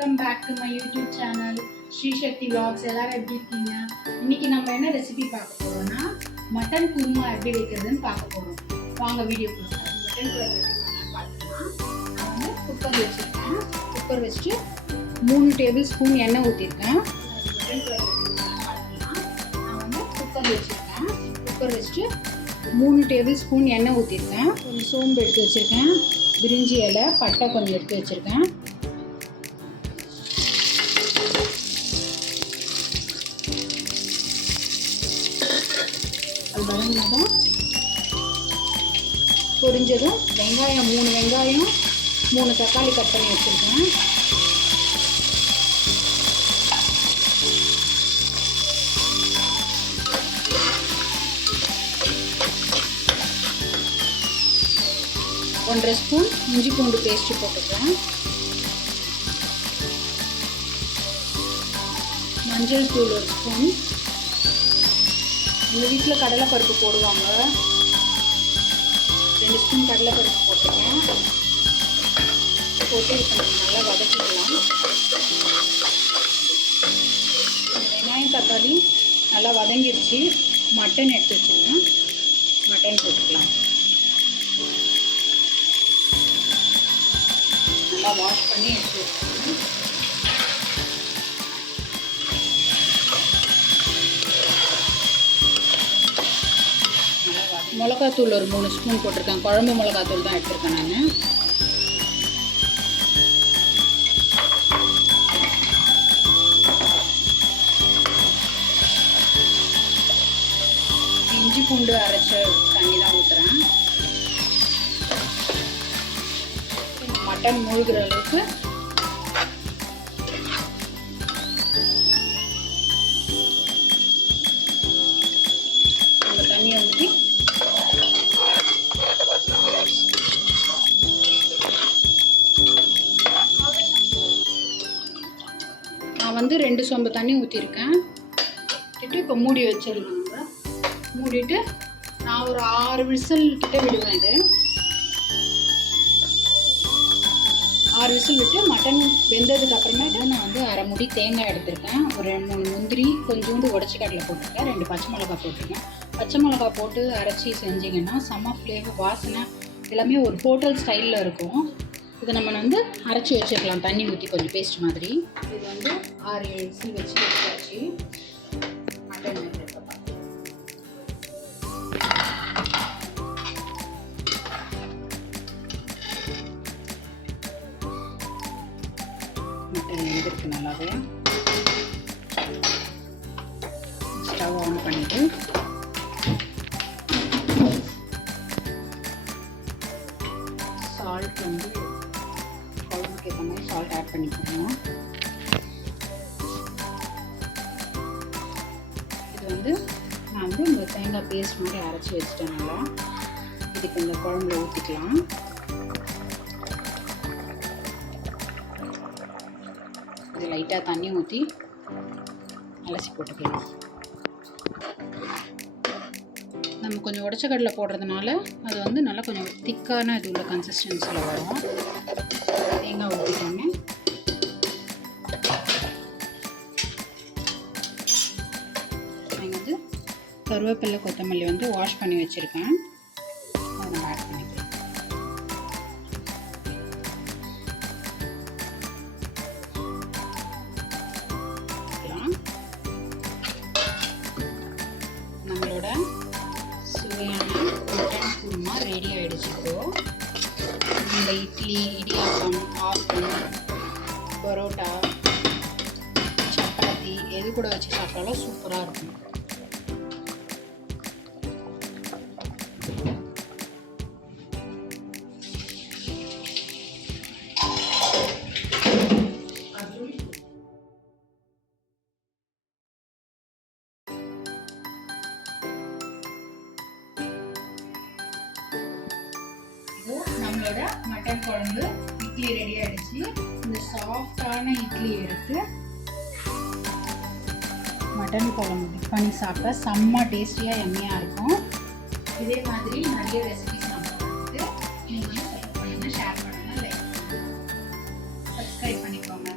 Welcome back to my YouTube channel Shri Shakti vlogs. எல்லாரும் எப்படி இருக்கீங்க? இன்னைக்கு நம்ம என்ன ரெசிபி பார்க்க போறோம்னா மட்டன் குருமா எப்படி வைக்கிறதுன்னு பார்க்க போறோம். வாங்க வீடியோக்குள்ள போலாம். மட்டன் குருமா எப்படி பண்ணலாம்னு பார்க்கலாம். நான் வந்து குக்கர் வச்சிருக்கேன். குக்கர் வச்சுட்டு 3 டேபிள் ஸ்பூன் எண்ணெய் ஊற்றிருக்கேன். மட்டன் குருமா எப்படி பண்ணலாம்னு பார்க்கலாம். நான் வந்து குக்கர் வச்சிருக்கேன். குக்கர் வச்சுட்டு 3 டேபிள் ஸ்பூன் எண்ணெய் ஊற்றிருக்கேன். கொஞ்சம் சோம்பு எடுத்து வச்சுருக்கேன். பிரிஞ்சி இலை, பட்டை கொஞ்சம் எடுத்து வச்சுருக்கேன். அது வதங்கினதும் பொரிஞ்சதும் வெங்காயம் 3 வெங்காயம் 3 தக்காளி கட் பண்ணி வச்சுருக்கேன். ஒன்றரை ஸ்பூன் இஞ்சி பூண்டு பேஸ்ட்டு போட்டுக்கிறேன். மஞ்சள் தூள் 1 ஸ்பூன். எங்கள் வீட்டில் கடலைப்பருப்பு போடுவாங்க. 2 ஸ்பூன் கடலைப்பருப்பு போட்டுருக்கேன். போட்டு இப்போ நல்லா வதக்கிக்கலாம். வெங்காயம் தக்காளி நல்லா வதங்கிடுச்சு. மட்டன் எடுத்து வச்சுருக்கேன். மட்டன் போட்டுக்கலாம். நல்லா வாஷ் பண்ணி எடுத்து வச்சுக்கணும். மிளகாத்தூள் 3 ஸ்பூன் போட்டிருக்கேன். குழம்பு மிளகாத்தூள் தான் எடுத்துருக்கேன் நான். இஞ்சி பூண்டு அரைச்ச தண்ணி தான் ஊற்றுறேன். மட்டன் மூழ்கிற அளவுக்கு அந்த தண்ணியை ஊற்றி நான் வந்து 2 சொம்பு தண்ணி ஊற்றிருக்கேன். இப்போ மூடி வச்சிடலாங்க. மூடிட்டு நான் ஒரு 6 விசில் கிட்ட விடுவேன். இது 6 விசில் விட்டு மட்டன் வெந்ததுக்கு அப்புறமேட்டு நான் வந்து அரை முடி தேங்காய் எடுத்திருக்கேன். ஒரு 3 முந்திரி, கொஞ்சோண்டு உடச்சி கடலை போட்டிருக்கேன். 2 பச்சை மிளகாய் போட்டிருக்கேன். பச்சை மிளகாய் போட்டு அரைச்சி செஞ்சிங்கன்னா செம்ம ஃப்ளேவர், வாசனை எல்லாமே ஒரு ஹோட்டல் ஸ்டைலில் இருக்கும். இதை நம்ம வந்து அரைச்சி வச்சுக்கலாம். தண்ணி ஊற்றி கொஞ்சம் பேஸ்ட் மாதிரி. இது வந்து 6-7 விசில் வச்சு வச்சாச்சு. மட்டன் வெந்திருக்க பார்த்து மட்டன் வெந்திருக்கு நல்லாவே. ஸ்டவ் ஆன் பண்ணிவிட்டு சால்ட் வந்து குழம்புக்கு ஏற்ற மாதிரி சால்ட் ஆட் பண்ணிக்கணும். இது வந்து நான் வந்து இந்த தேங்காய் பேஸ்ட் மாதிரி அரைச்சி வச்சுட்டேன். நல்லா இதுக்கு இந்த குழம்புல ஊற்றிக்கலாம். இது லைட்டாக தண்ணி ஊற்றி அலசி போட்டுக்கலாம். நம்ம கொஞ்சம் உடச்ச கடலை போடுறதுனால அது வந்து நல்லா கொஞ்சம் திக்கான இது உள்ள கன்சிஸ்டன்சியில் வரும். தேங்காய் ஊற்றிட்டோமே. நான் வந்து கருவேப்பிலை கொத்தமல்லி வந்து வாஷ் பண்ணி வச்சுருக்கேன். அதை நம்ம ஆட் பண்ணிக்கலாம். நம்மளோட சுவையான மட்டன் குருமா ரெடி ஆகிடுச்சு. இந்த இட்லி, இடியாப்பம், ஆப்பம், பரோட்டா, சப்பாத்தி எது கூட வச்சு சாப்பிட்டாலும் சூப்பராக இருக்கும். நம்மளோட மட்டன் குழம்பு இட்லி ரெடி ஆயிடுச்சு. இந்த சாஃப்டான இட்லி எடுத்து மட்டன் குழம்பு டிப் பண்ணி சாப்பிட்டா செம்ம டேஸ்டியாக எம்மையாக இருக்கும். இதே மாதிரி நிறைய ரெசிபிஸ் நான் போட்டு நீங்கள் வந்து ஷேர் பண்ணுங்கள், லைக் பண்ணுங்கள், சப்ஸ்கிரைப் பண்ணிக்கோங்க.